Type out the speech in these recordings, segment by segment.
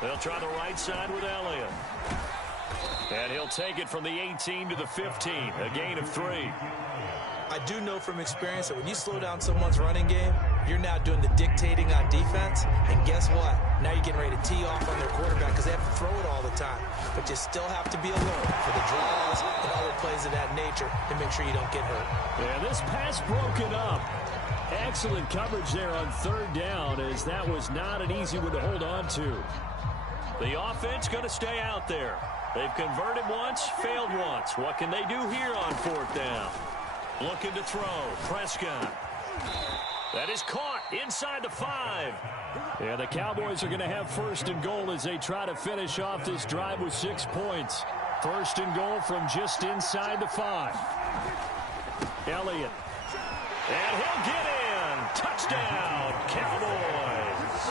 They'll try the right side with Elliott. And he'll take it from the 18 to the 15, a gain of 3. I do know from experience that when you slow down someone's running game, you're now doing the dictating on defense. And guess what? Now you're getting ready to tee off on their quarterback because they have to throw it all the time. But you still have to be alert for the draws and other plays of that nature to make sure you don't get hurt. Yeah, this pass broken up. Excellent coverage there on third down, as that was not an easy one to hold on to. The offense going to stay out there. They've converted once, failed once. What can they do here on fourth down? Looking to throw. Prescott. That is caught inside the 5. Yeah, the Cowboys are going to have first and goal as they try to finish off this drive with 6 points. First and goal from just inside the 5. Elliott. And he'll get in. Touchdown, Cowboys.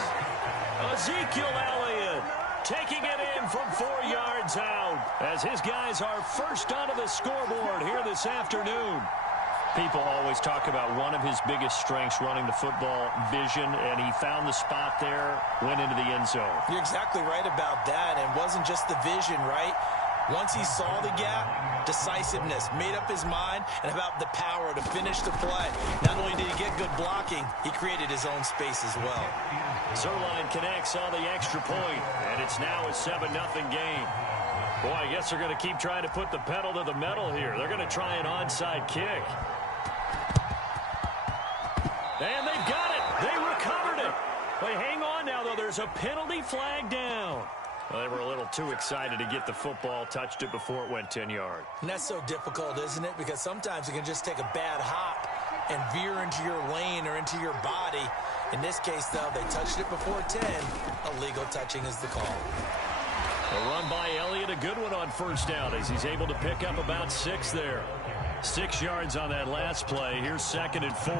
Ezekiel Elliott taking it in from 4 yards out as his guys are first onto the scoreboard here this afternoon. People always talk about one of his biggest strengths running the football, vision, and he found the spot there, went into the end zone. You're exactly right about that, and it wasn't just the vision, right? Once he saw the gap, decisiveness, made up his mind, and about the power to finish the play. Not only did he get good blocking, he created his own space as well. Zuerlein connects on the extra point, and it's now a 7-0 game. Boy, I guess they're going to keep trying to put the pedal to the metal here. They're going to try an onside kick. And they've got it. They recovered it. But hang on now, though. There's a penalty flag down. Well, they were a little too excited to get the football, touched it before it went 10 yards. And that's so difficult, isn't it? Because sometimes you can just take a bad hop and veer into your lane or into your body. In this case, though, they touched it before 10. Illegal touching is the call. A run by Elliott, a good one on first down as he's able to pick up about 6 there. 6 yards on that last play. Here's 2nd and 4.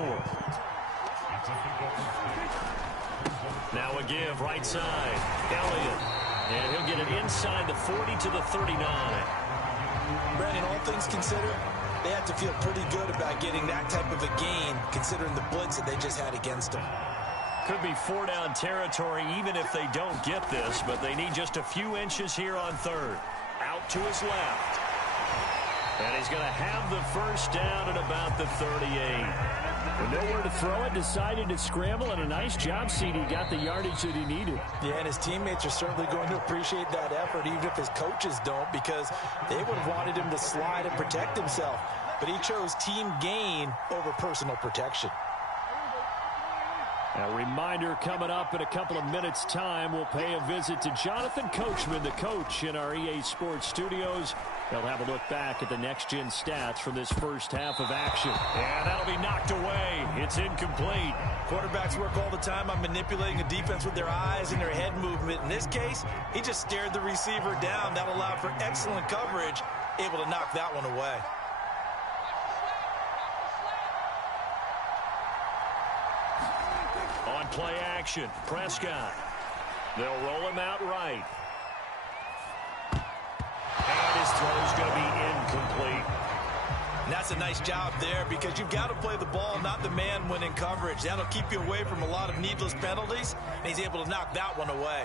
Now a give, right side. Elliott. And he'll get it inside the 40 to the 39. Brandon, all things considered, they have to feel pretty good about getting that type of a gain, considering the blitz that they just had against them. Could be 4-down territory even if they don't get this, but they need just a few inches here on third. Out to his left. And he's going to have the first down at about the 38. With nowhere to throw it, decided to scramble, and a nice job, CD. Got the yardage that he needed. Yeah, and his teammates are certainly going to appreciate that effort, even if his coaches don't, because they would have wanted him to slide and protect himself. But he chose team gain over personal protection. A reminder coming up in a couple of minutes' time. We'll pay a visit to Jonathan Coachman, the coach in our EA Sports studios. They'll have a look back at the next-gen stats from this first half of action. And that'll be knocked away. It's incomplete. Quarterbacks work all the time on manipulating a defense with their eyes and their head movement. In this case, he just stared the receiver down. That allowed for excellent coverage, able to knock that one away. On play action, Prescott. They'll roll him out right. And his throw's going to be incomplete. And that's a nice job there because you've got to play the ball, not the man when in coverage. That'll keep you away from a lot of needless penalties, and he's able to knock that one away.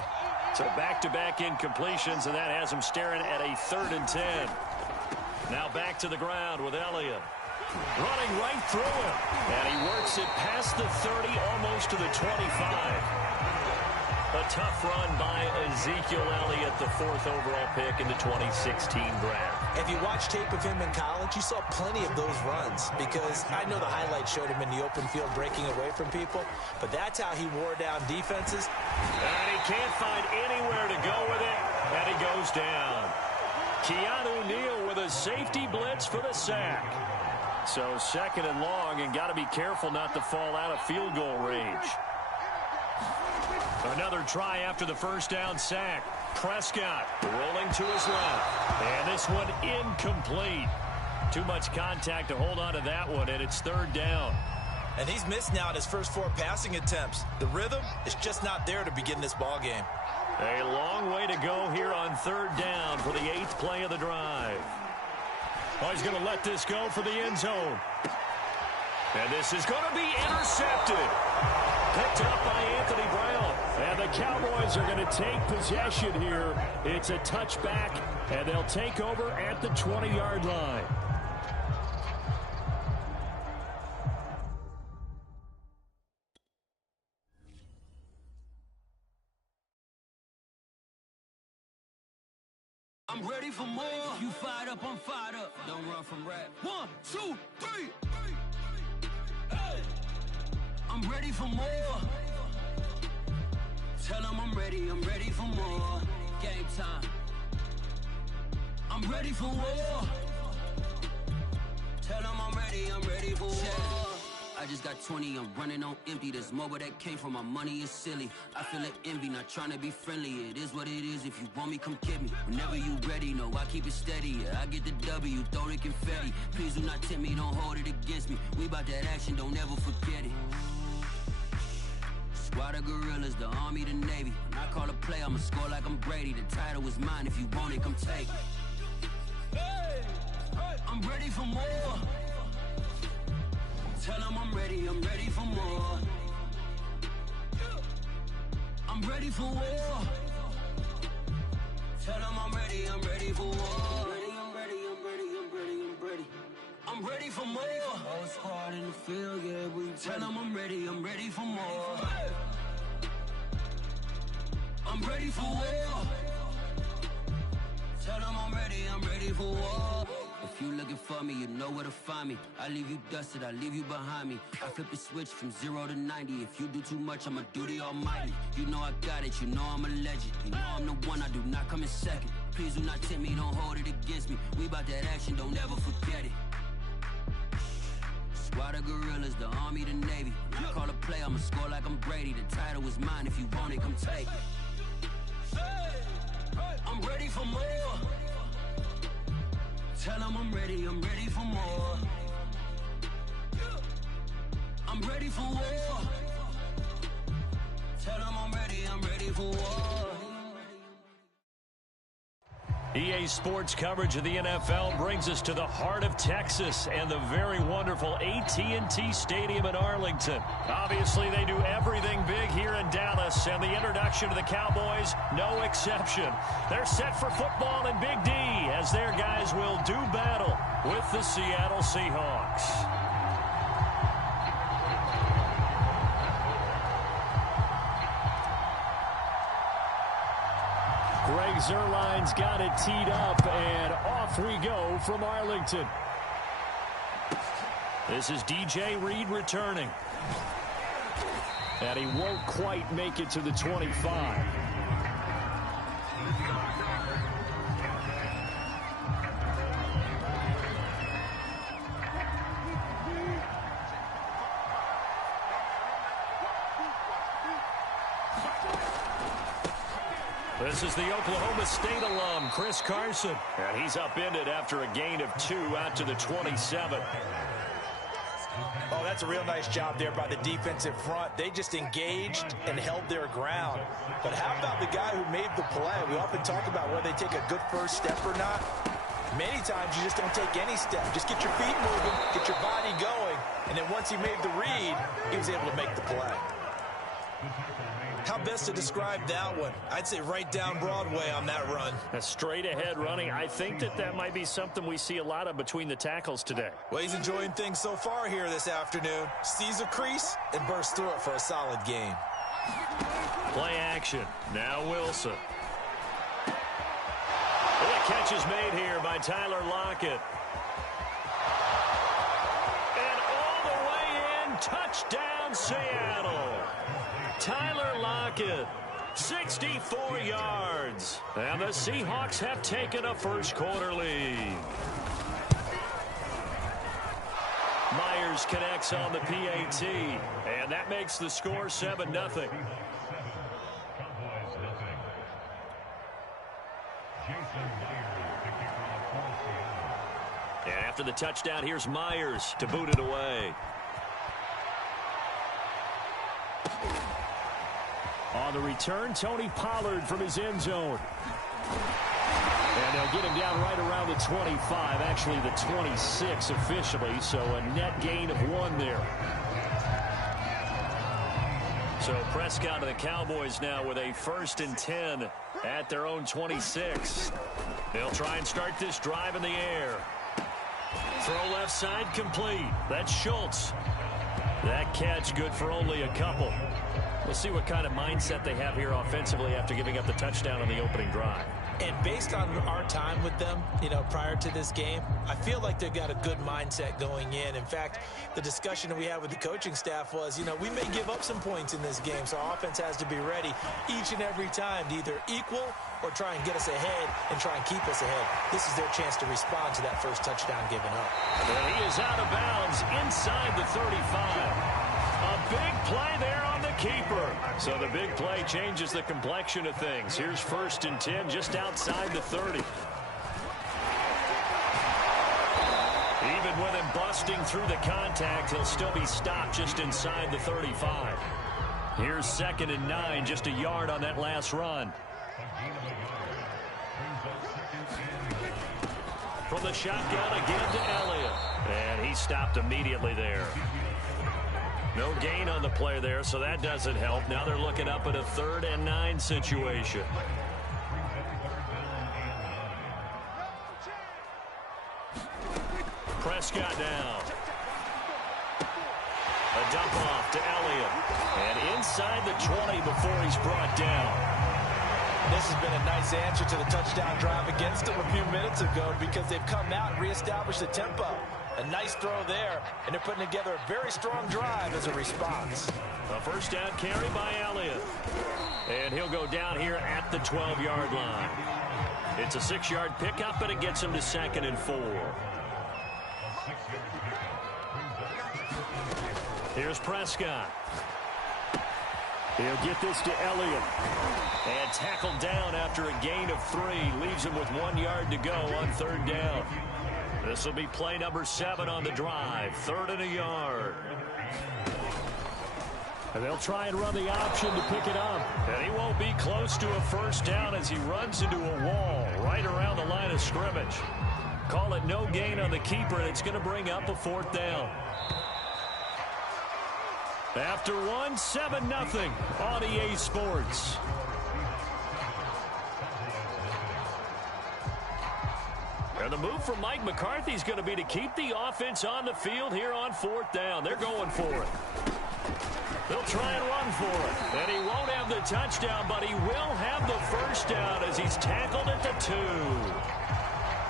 So back-to-back incompletions, and that has him staring at a 3rd and 10. Now back to the ground with Elliott. Running right through him. And he works it past the 30, almost to the 25. A tough run by Ezekiel Elliott, the 4th overall pick in the 2016 draft. If you watch tape of him in college, you saw plenty of those runs because I know the highlights showed him in the open field breaking away from people, but that's how he wore down defenses. And he can't find anywhere to go with it, and he goes down. Keanu Neal with a safety blitz for the sack. So 2nd and long, and got to be careful not to fall out of field goal range. Another try after the first down sack. Prescott rolling to his left. And this one incomplete. Too much contact to hold on to that one, and it's 3rd down. And he's missed now in his first 4 passing attempts. The rhythm is just not there to begin this ball game. A long way to go here on 3rd down for the 8th play of the drive. Oh, he's going to let this go for the end zone. And this is going to be intercepted. Picked up by Anthony Brown. And the Cowboys are going to take possession here. It's a touchback, and they'll take over at the 20-yard line. I'm ready for more. You fired up, I'm fired up. Don't run from rap. 1, 2, 3. Hey. I'm ready for more. Tell them I'm ready for more. Game time. I'm ready for war. Tell them I'm ready for war. I just got 20, I'm running on empty. There's more where that came from, my money is silly. I feel like envy, not trying to be friendly. It is what it is, if you want me, come get me. Whenever you ready, no, I keep it steady. Yeah, I get the W, throw the confetti. Please do not tempt me, don't hold it against me. We about that action, don't ever forget it. Squad of gorillas, the army, the navy. When I call a play, I'ma score like I'm Brady. The title is mine, if you want it, come take it. Hey, I'm ready for more. Tell them I'm ready for more. I'm ready for war. Tell them I'm ready for war. I'm ready. I'm ready for more. Whole squad in the field, yeah, we tell them I'm ready for more. I'm ready for war. Tell them I'm ready for war. If you looking for me, you know where to find me. I leave you dusted, I leave you behind me. I flip the switch from 0 to 90. If you do too much, I'ma do the almighty. You know I got it, you know I'm a legend. You know I'm the one, I do not come in second. Please do not tempt me, don't hold it against me. We about that action, don't ever forget it. Squad of gorillas, the army, the navy. When I call a play, I'ma score like I'm Brady. The title is mine, if you want it, come take it. I'm ready for more. Tell them I'm ready for more. I'm ready for war. Tell them I'm ready for war. EA Sports coverage of the NFL brings us to the heart of Texas and the very wonderful AT&T Stadium in Arlington. Obviously, they do everything big here in Dallas, and the introduction to the Cowboys, no exception. They're set for football in Big D as their guys will do battle with the Seattle Seahawks. Greg Zuerlein's got it teed up, and off we go from Arlington. This is DJ Reed returning. And he won't quite make it to the 25. This is the Oklahoma State alum, Chris Carson. And he's upended after a gain of 2 out to the 27. Oh, that's a real nice job there by the defensive front. They just engaged and held their ground. But how about the guy who made the play? We often talk about whether they take a good first step or not. Many times you just don't take any step. Just get your feet moving, get your body going, and then once he made the read, he was able to make the play. How best to describe that one? I'd say right down Broadway on that run. A straight ahead running. I think that might be something we see a lot of between the tackles today. Well, he's enjoying things so far here this afternoon. Sees a crease and bursts through it for a solid game. Play action. Now Wilson. The catch is made here by Tyler Lockett. And all the way in, touchdown Seattle. Tyler Lockett, 64 yards. And the Seahawks have taken a first quarter lead. Myers connects on the PAT. And that makes the score 7-0. And after the touchdown, here's Myers to boot it away. On the return, Tony Pollard from his end zone. And they'll get him down right around the 25, actually the 26 officially, so a net gain of 1 there. So Prescott and the Cowboys now with a 1st and 10 at their own 26. They'll try and start this drive in the air. Throw left side complete. That's Schultz. That catch good for only a couple. We'll see what kind of mindset they have here offensively after giving up the touchdown on the opening drive. And based on our time with them, prior to this game, I feel like they've got a good mindset going in. In fact, the discussion that we had with the coaching staff was, we may give up some points in this game, so our offense has to be ready each and every time to either equal or try and get us ahead and try and keep us ahead. This is their chance to respond to that first touchdown given up. And he is out of bounds inside the 35. A big play there on the keeper. So the big play changes the complexion of things. Here's 1st and 10 just outside the 30. Even with him busting through the contact, he'll still be stopped just inside the 35. Here's 2nd and 9, just a yard on that last run. From the shotgun again to Elliott. And he stopped immediately there. No gain on the play there, so that doesn't help. Now they're looking up at a 3rd and 9 situation. Prescott down. A dump off to Elliott. And inside the 20 before he's brought down. This has been a nice answer to the touchdown drive against them a few minutes ago because they've come out and reestablished the tempo. A nice throw there, and they're putting together a very strong drive as a response. A 1st down carry by Elliott. And he'll go down here at the 12-yard line. It's a 6-yard pickup, but it gets him to 2nd and 4. Here's Prescott. He'll get this to Elliott. And tackled down after a gain of 3. Leaves him with 1 yard to go on 3rd down. This will be play number 7 on the drive. 3rd and a yard. And they'll try and run the option to pick it up. And he won't be close to a 1st down as he runs into a wall right around the line of scrimmage. Call it no gain on the keeper, and it's going to bring up a 4th down. After 1, 7-0 on EA Sports. And the move from Mike McCarthy is going to be to keep the offense on the field here on 4th down. They're going for it. They'll try and run for it. And he won't have the touchdown, but he will have the 1st down as he's tackled at the 2.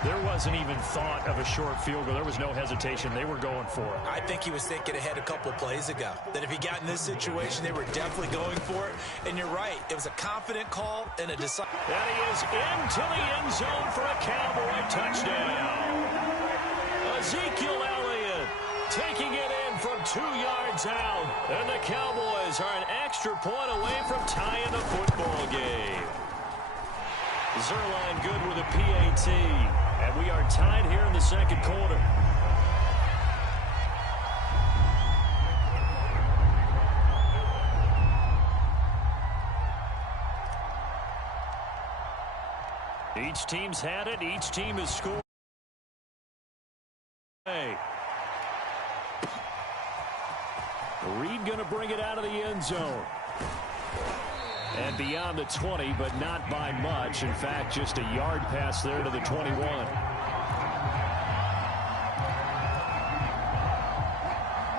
There wasn't even thought of a short field goal. There was no hesitation. They were going for it. I think he was thinking ahead a couple plays ago. That if he got in this situation, they were definitely going for it. And you're right. It was a confident call and a decisive. And he is into the end zone for a Cowboy touchdown. Ezekiel Elliott taking it in from 2 yards out. And the Cowboys are an extra point away from tying the football game. Zuerlein good with a PAT. And we are tied here in the 2nd quarter. Each team's had it. Each team has scored. Reed going to bring it out of the end zone. And beyond the 20, but not by much. In fact, just a yard pass there to the 21.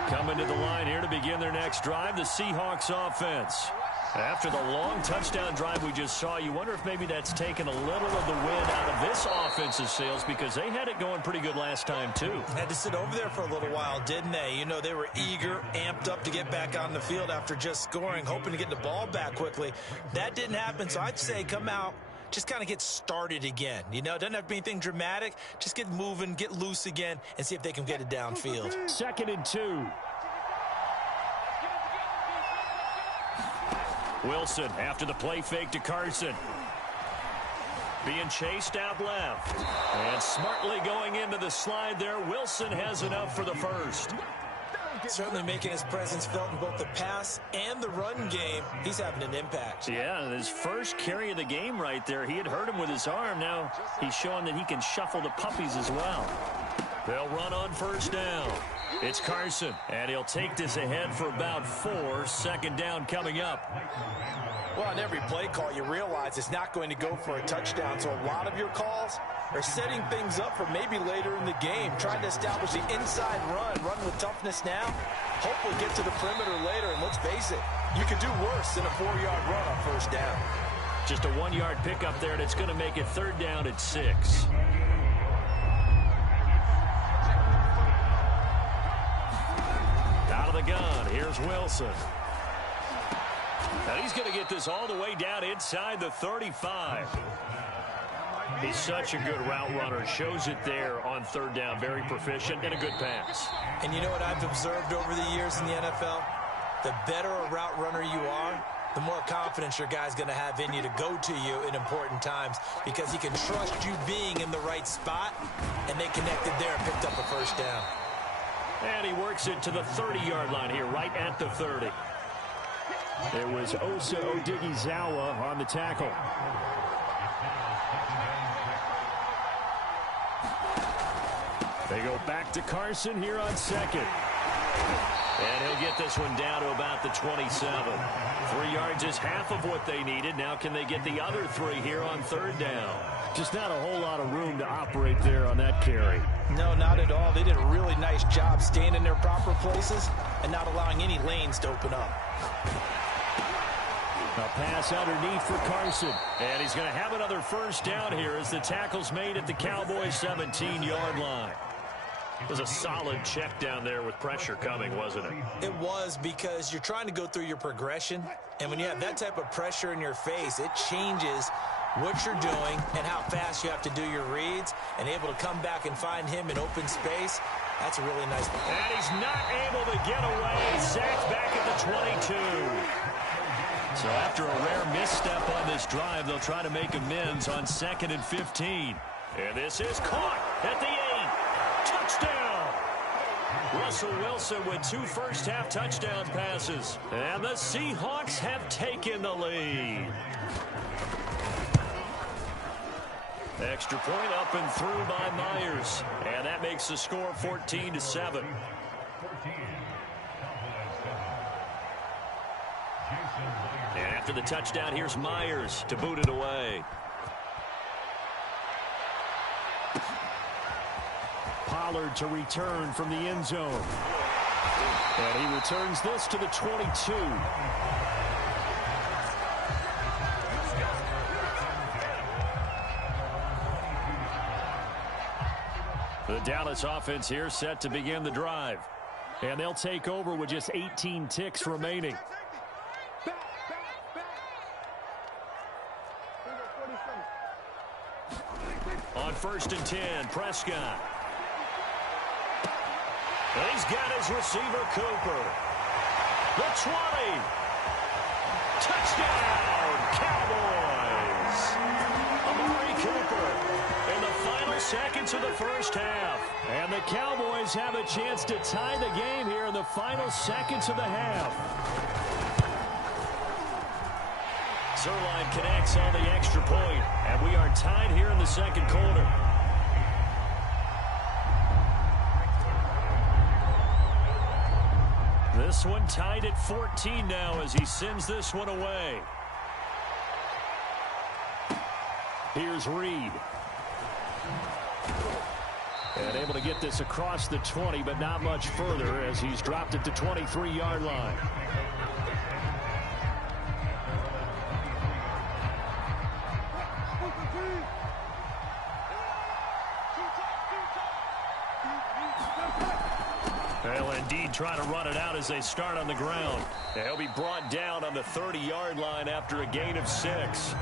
Coming to the line here to begin their next drive, the Seahawks offense. After the long touchdown drive we just saw, you wonder if maybe that's taken a little of the wind out of this offensive sails because they had it going pretty good last time, too. Had to sit over there for a little while, didn't they? They were eager, amped up to get back on the field after just scoring, hoping to get the ball back quickly. That didn't happen, so I'd say come out, just kind of get started again. Doesn't have to be anything dramatic. Just get moving, get loose again, and see if they can get it downfield. 2nd and 2. Wilson after the play fake to Carson. Being chased out left. And smartly going into the slide there. Wilson has enough for the 1st. Certainly making his presence felt in both the pass and the run game. He's having an impact. Yeah, his first carry of the game right there. He had hurt him with his arm. Now he's showing that he can shuffle the puppies as well. They'll run on 1st down. It's Carson, and he'll take this ahead for about 4. Second down coming up. Well, on every play call, you realize it's not going to go for a touchdown, so a lot of your calls are setting things up for maybe later in the game, trying to establish the inside run with toughness now, hopefully get to the perimeter later, and let's face it, you could do worse than a 4-yard run on first down. Just a 1-yard pickup there, and it's going to make it third down at 6. Out of the gun, here's Wilson. And he's going to get this all the way down inside the 35. He's such a good route runner. Shows it there on third down. Very proficient and a good pass. And you know what I've observed over the years in the NFL? The better a route runner you are, the more confidence your guy's going to have in you to go to you in important times because he can trust you being in the right spot, and they connected there and picked up a first down. And he works it to the 30-yard line here, right at the 30. It was Osa Odighizuwa on the tackle. They go back to Carson here on second. And he'll get this one down to about the 27. 3 yards is half of what they needed. Now can they get the other 3 here on third down? Just not a whole lot of room to operate there on that carry. No, not at all. They did a really nice job staying in their proper places and not allowing any lanes to open up. A pass underneath for Carson. And he's going to have another first down here as the tackle's made at the Cowboys' 17-yard line. It was a solid check down there with pressure coming, wasn't it? It was, because you're trying to go through your progression, and when you have that type of pressure in your face, it changes what you're doing and how fast you have to do your reads, and able to come back and find him in open space. That's a really nice play. And he's not able to get away. Sacked back at the 22. So after a rare misstep on this drive, they'll try to make amends on 2nd and 15. And this is caught at the 8. Touchdown! Russell Wilson with 2 first-half touchdown passes. And the Seahawks have taken the lead. Extra point up and through by Myers. And that makes the score 14-7. And after the touchdown, here's Myers to boot it away. Pollard to return from the end zone. And he returns this to the 22. The Dallas offense here set to begin the drive. And they'll take over with just 18 ticks remaining. On 1st and 10, Prescott. He's got his receiver, Cooper. The 20. Touchdown, Cowboys. Amari Cooper in the final seconds of the first half. And the Cowboys have a chance to tie the game here in the final seconds of the half. Zuerlein connects on the extra point, and we are tied here in the second quarter. This one tied at 14 now as he sends this one away. Here's Reed. And able to get this across the 20, but not much further as he's dropped it to 23-yard line. They'll indeed try to run it out as they start on the ground. They'll be brought down on the 30-yard line after a gain of 6.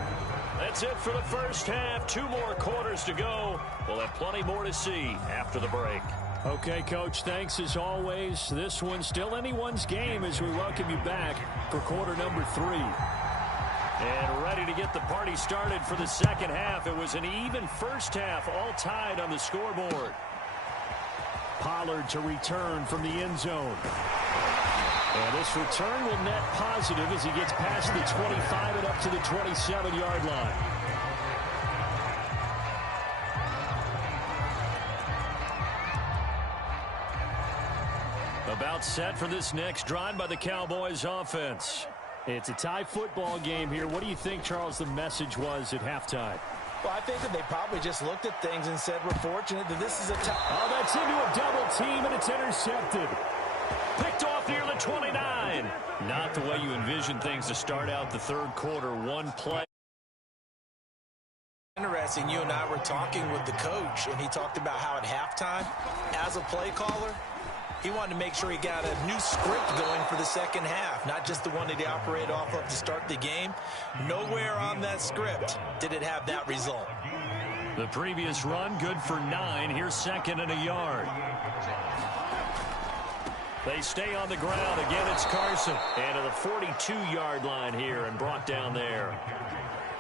That's it for the first half. 2 more quarters to go. We'll have plenty more to see after the break. Okay, Coach, thanks as always. This one's still anyone's game as we welcome you back for quarter number 3. And ready to get the party started for the second half. It was an even first half, all tied on the scoreboard. Pollard to return from the end zone. And this return will net positive as he gets past the 25 and up to the 27-yard line. timeout set for this next drive by the Cowboys offense. It's a tie football game here. What do you think, Charles, the message was at halftime? Well, I think that they probably just looked at things and said, we're fortunate that this is a tie. Oh, that's into a double team, and it's intercepted. Picked off near the 29. Not the way you envision things to start out the third quarter. One play. Interesting, you and I were talking with the coach, and he talked about how at halftime, as a play caller, he wanted to make sure he got a new script going for the second half, not just the one that he operated off of to start the game. Nowhere on that script did it have that result. The previous run, good for 9. Here's second and a yard. They stay on the ground. Again, it's Carson. And to the 42-yard line here and brought down there.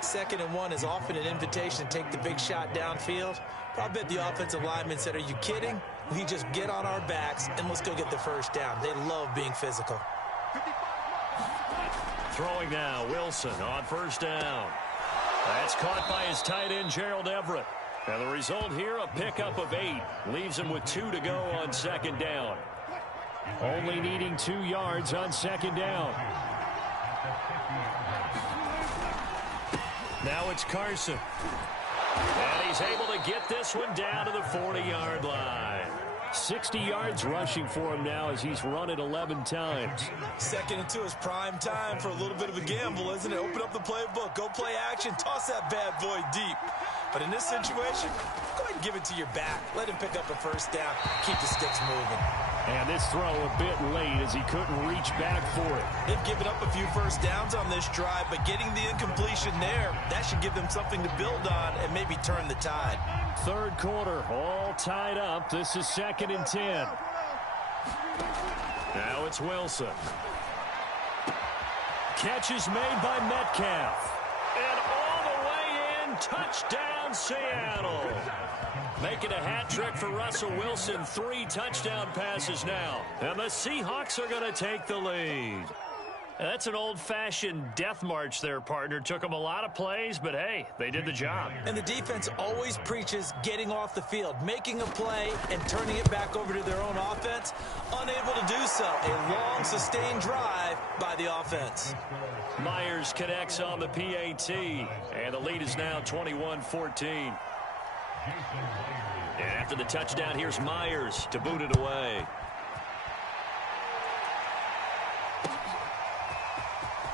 2nd and 1 is often an invitation to take the big shot downfield. But I bet the offensive lineman said, are you kidding? We just get on our backs and let's go get the first down. They love being physical. Throwing now, Wilson on first down. That's caught by his tight end, Gerald Everett. And the result here, a pickup of 8. Leaves him with 2 to go on second down. Only needing 2 yards on second down. Now it's Carson. And he's able to get this one down to the 40-yard line. 60 yards rushing for him now as he's run it 11 times. 2nd and 2 is prime time for a little bit of a gamble, isn't it? Open up the playbook, go play action, toss that bad boy deep. But in this situation, go ahead and give it to your back. Let him pick up a first down. Keep the sticks moving. And this throw a bit late as he couldn't reach back for it. They've given up a few first downs on this drive, but getting the incompletion there, that should give them something to build on and maybe turn the tide. Third quarter, all tied up. This is 2nd and 10. Now it's Wilson. Catch is made by Metcalf. And all the way in, touchdown Seattle. Making a hat trick for Russell Wilson. 3 touchdown passes now. And the Seahawks are going to take the lead. That's an old-fashioned death march there, partner. Took them a lot of plays, but hey, they did the job. And the defense always preaches getting off the field, making a play, and turning it back over to their own offense. Unable to do so. A long, sustained drive by the offense. Myers connects on the PAT, and the lead is now 21-14. And after the touchdown, here's Myers to boot it away.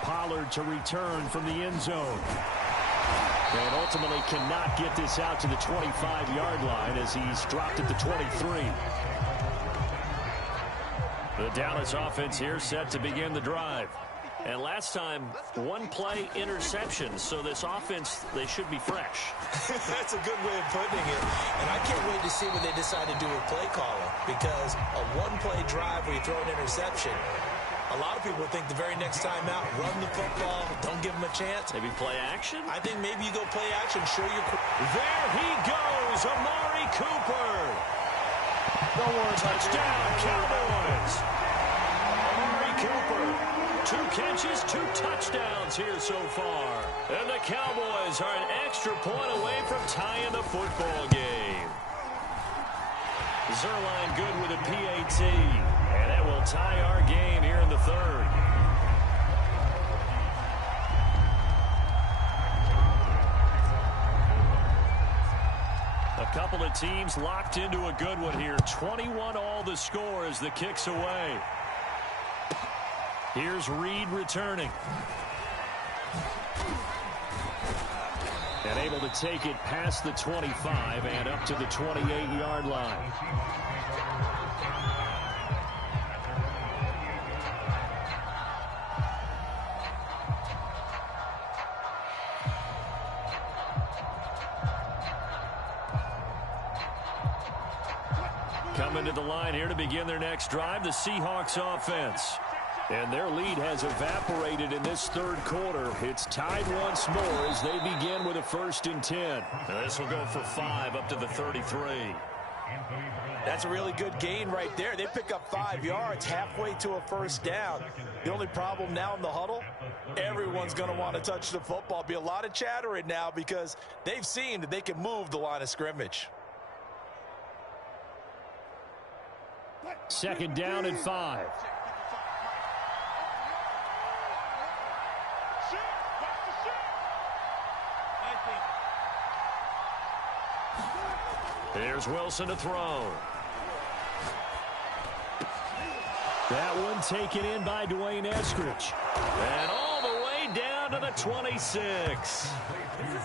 Pollard to return from the end zone. And ultimately cannot get this out to the 25-yard line as he's dropped at the 23. The Dallas offense here set to begin the drive. And last time, 1 play interception. So this offense, they should be fresh. That's a good way of putting it. And I can't wait to see what they decide to do with play calling. Because a 1-play drive where you throw an interception, a lot of people think the very next time out, run the football, don't give them a chance. Maybe play action? I think maybe you go play action, show your... There he goes, Amari Cooper. Don't worry about touchdown, Cowboys. Amari Cooper, 2 catches, 2 touchdowns here so far. And the Cowboys are an extra point away from tying the football game. Zuerlein good with a PAT. And that will tie our game here in the third. A couple of teams locked into a good one here. 21-all the score as the kick's away. Here's Reed returning. And able to take it past the 25 and up to the 28-yard line. Coming to the line here to begin their next drive, the Seahawks offense. And their lead has evaporated in this third quarter. It's tied once more as they begin with a 1st and 10. Now this will go for 5 up to the 33. That's a really good gain right there. They pick up 5 yards halfway to a first down. The only problem now in the huddle, everyone's going to want to touch the football. Be a lot of chattering now because they've seen that they can move the line of scrimmage. Second down and 5. Here's Wilson to throw. That one taken in by Dwayne Eskridge. And all the way down to the 26.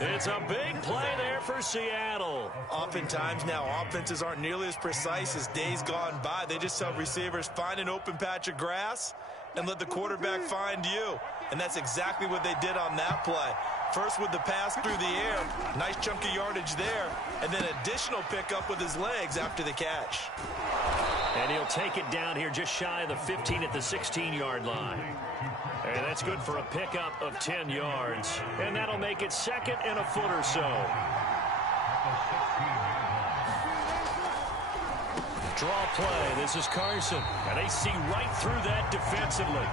It's a big play there for Seattle. Oftentimes now, offenses aren't nearly as precise as days gone by. They just tell receivers, find an open patch of grass and let the quarterback find you. And that's exactly what they did on that play. First with the pass through the air, nice chunk of yardage there, and then additional pickup with his legs after the catch. And he'll take it down here just shy of the 15 at the 16-yard line. And that's good for a pickup of 10 yards. And that'll make it second and a foot or so. Draw play. This is Carson. And they see right through that defensively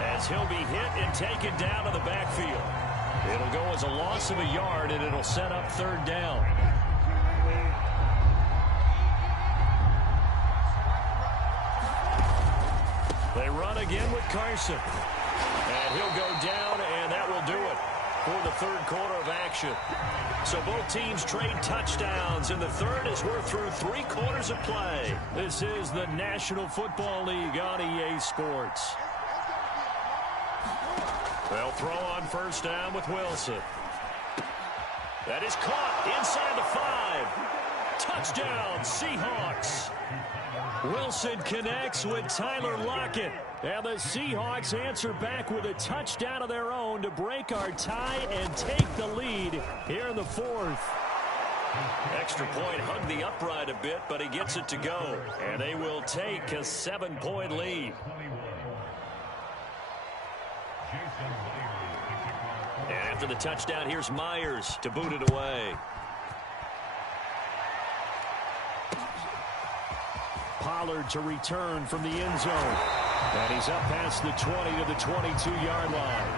as he'll be hit and taken down to the backfield. It'll go as a loss of a yard, and it'll set up third down. They run again with Carson. And he'll go down, and that will do it for the third quarter of action. So both teams trade touchdowns, and the third as we're through 3 quarters of play. This is the National Football League on EA Sports. They'll throw on first down with Wilson. That is caught inside the 5. Touchdown, Seahawks. Wilson connects with Tyler Lockett. And the Seahawks answer back with a touchdown of their own to break our tie and take the lead here in the 4th. Extra point hugged the upright a bit, but he gets it to go. And they will take a 7-point lead. And after the touchdown, here's Myers to boot it away. Pollard to return from the end zone. And he's up past the 20 to the 22-yard line.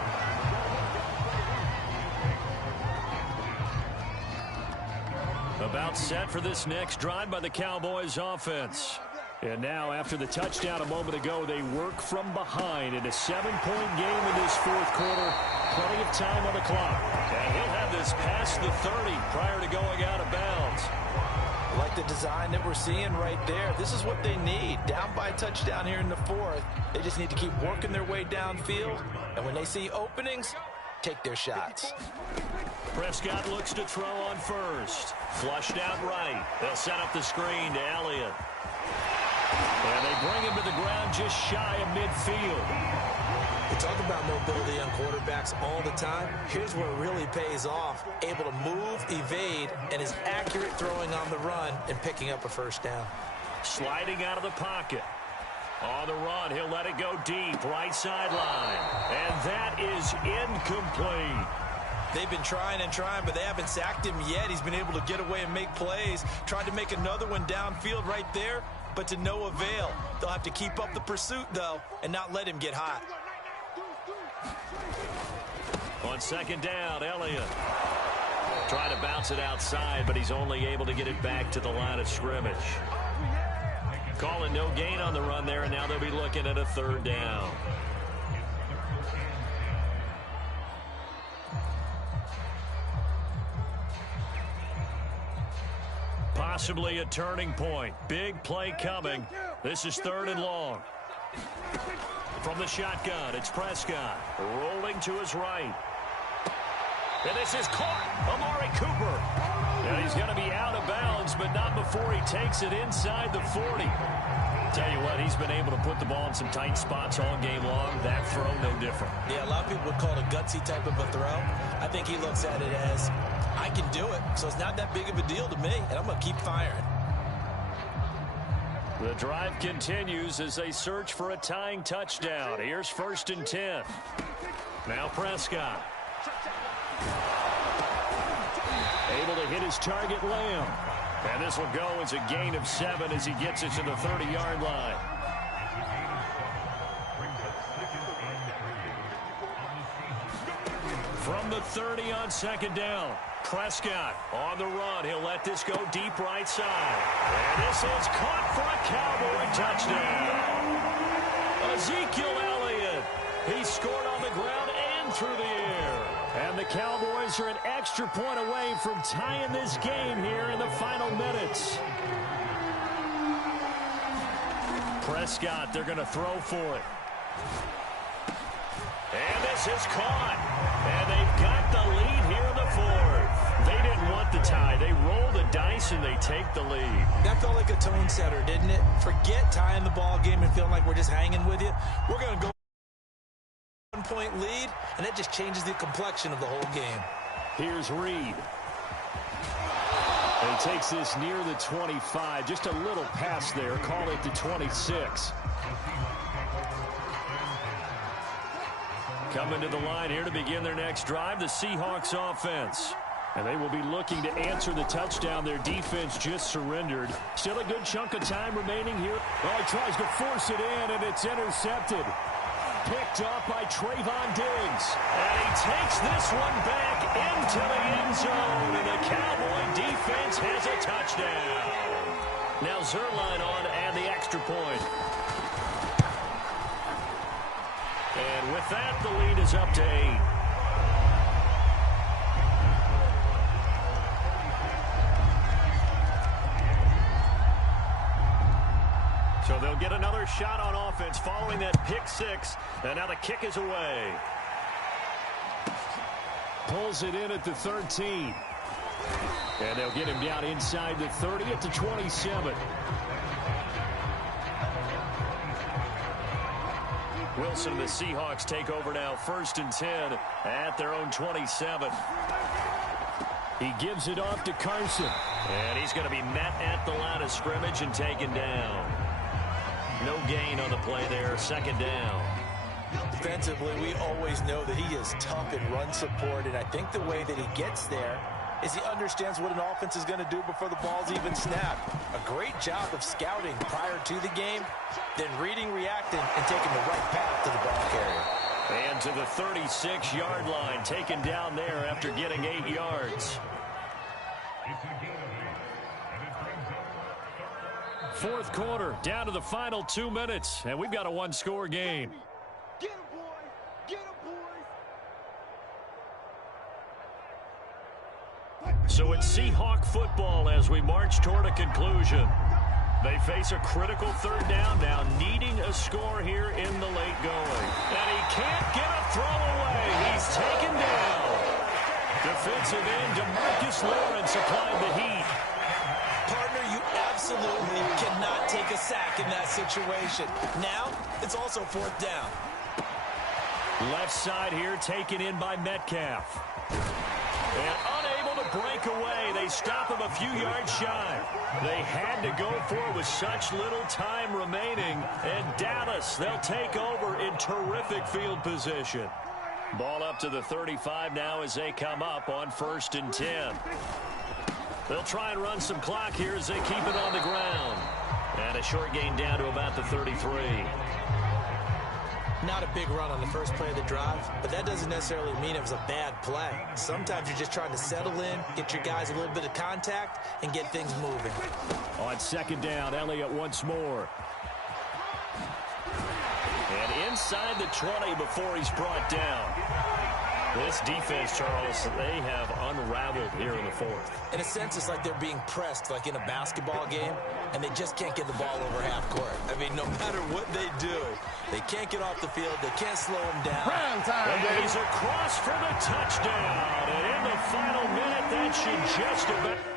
About set for this next drive by the Cowboys offense. And now, after the touchdown a moment ago, they work from behind in a 7-point game in this 4th quarter. Plenty of time on the clock. And he'll have this past the 30 prior to going out of bounds. Like the design that we're seeing right there. This is what they need. Down by a touchdown here in the 4th. They just need to keep working their way downfield. And when they see openings, take their shots. Prescott looks to throw on first. Flushed out right. They'll set up the screen to Elliott. And they bring him to the ground just shy of midfield. We talk about mobility on quarterbacks all the time. Here's where it really pays off. Able to move, evade, and is accurate throwing on the run and picking up a first down. Sliding out of the pocket. On the run, he'll let it go deep, right sideline. And that is incomplete. They've been trying and trying, but they haven't sacked him yet. He's been able to get away and make plays. Tried to make another one downfield right there, but to no avail. They'll have to keep up the pursuit, though, and not let him get hot. On second down, Elliott trying to bounce it outside, but he's only able to get it back to the line of scrimmage. Calling no gain on the run there, and now they'll be looking at a third down. Possibly a turning point. Big play coming. This is 3rd and long. From the shotgun, it's Prescott rolling to his right. And this is caught. Amari Cooper. And he's going to be out of bounds, but not before he takes it inside the 40. Tell you what, he's been able to put the ball in some tight spots all game long. That throw, no different. Yeah, a lot of people would call it a gutsy type of a throw. I think he looks at it as, I can do it, so it's not that big of a deal to me, and I'm going to keep firing. The drive continues as they search for a tying touchdown. Here's 1st and 10. Now Prescott. Able to hit his target, Lamb. And this will go as a gain of 7 as he gets it to the 30-yard line. From the 30 on second down. Prescott on the run. He'll let this go deep right side. And this is caught for a Cowboy touchdown. Ezekiel Elliott. He scored on the ground and through the air. And the Cowboys are an extra point away from tying this game here in the final minutes. Prescott, they're going to throw for it. And this is caught. And they've got the lead here in the fourth. They didn't want the tie. They roll the dice and they take the lead. That felt like a tone setter, didn't it? Forget tying the ball game and feeling like we're just hanging with you. We're going to go 1-point lead, and that just changes the complexion of the whole game. Here's Reed. And he takes this near the 25. Just a little pass there. Call it the 26. Coming to the line here to begin their next drive, the Seahawks offense. And they will be looking to answer the touchdown. Their defense just surrendered. Still a good chunk of time remaining here. Oh, he tries to force it in, and it's intercepted. Picked off by Trayvon Diggs. And he takes this one back into the end zone. And the Cowboy defense has a touchdown. Now Zuerlein on and the extra point. And with that, the lead is up to 8. So they'll get another shot on offense following that pick six. And now the kick is away. Pulls it in at the 13. And they'll get him down inside the 30 at the 27. Wilson and the Seahawks take over now, 1st and 10 at their own 27. He gives it off to Carson. And he's going to be met at the line of scrimmage and taken down. No gain on the play there, 2nd down. Defensively, we always know that he is tough in run support, and I think the way that he gets there is he understands what an offense is going to do before the ball's even snapped. A great job of scouting prior to the game, then reading, reacting, and taking the right path to the ball carrier. And to the 36-yard line, taken down there after getting 8 yards. 4th quarter, down to the final 2 minutes, and we've got a 1-score game. Get him, boys! Get him, boys! So it's Seahawk football as we march toward a conclusion. They face a critical 3rd down now, needing a score here in the late going. And he can't get a throw away. He's taken down. Defensive end DeMarcus Lawrence applied the heat. Partner, you absolutely cannot take a sack in that situation. Now, it's also 4th down. Left side here taken in by Metcalf. And unable to break away. They stop him a few yards shy. They had to go for it with such little time remaining. And Dallas, they'll take over in terrific field position. Ball up to the 35 now as they come up on 1st and 10. They'll try and run some clock here as they keep it on the ground. And a short gain down to about the 33. Not a big run on the first play of the drive, but that doesn't necessarily mean it was a bad play. Sometimes you're just trying to settle in, get your guys a little bit of contact, and get things moving. On 2nd down, Elliott once more. And inside the 20 before he's brought down. This defense, Charles, they have unraveled here in the 4th. In a sense, it's like they're being pressed, like in a basketball game, and they just can't get the ball over half court. I mean, no matter what they do, they can't get off the field. They can't slow them down. Prime time, and he's across for the touchdown. And in the final minute, that should just about...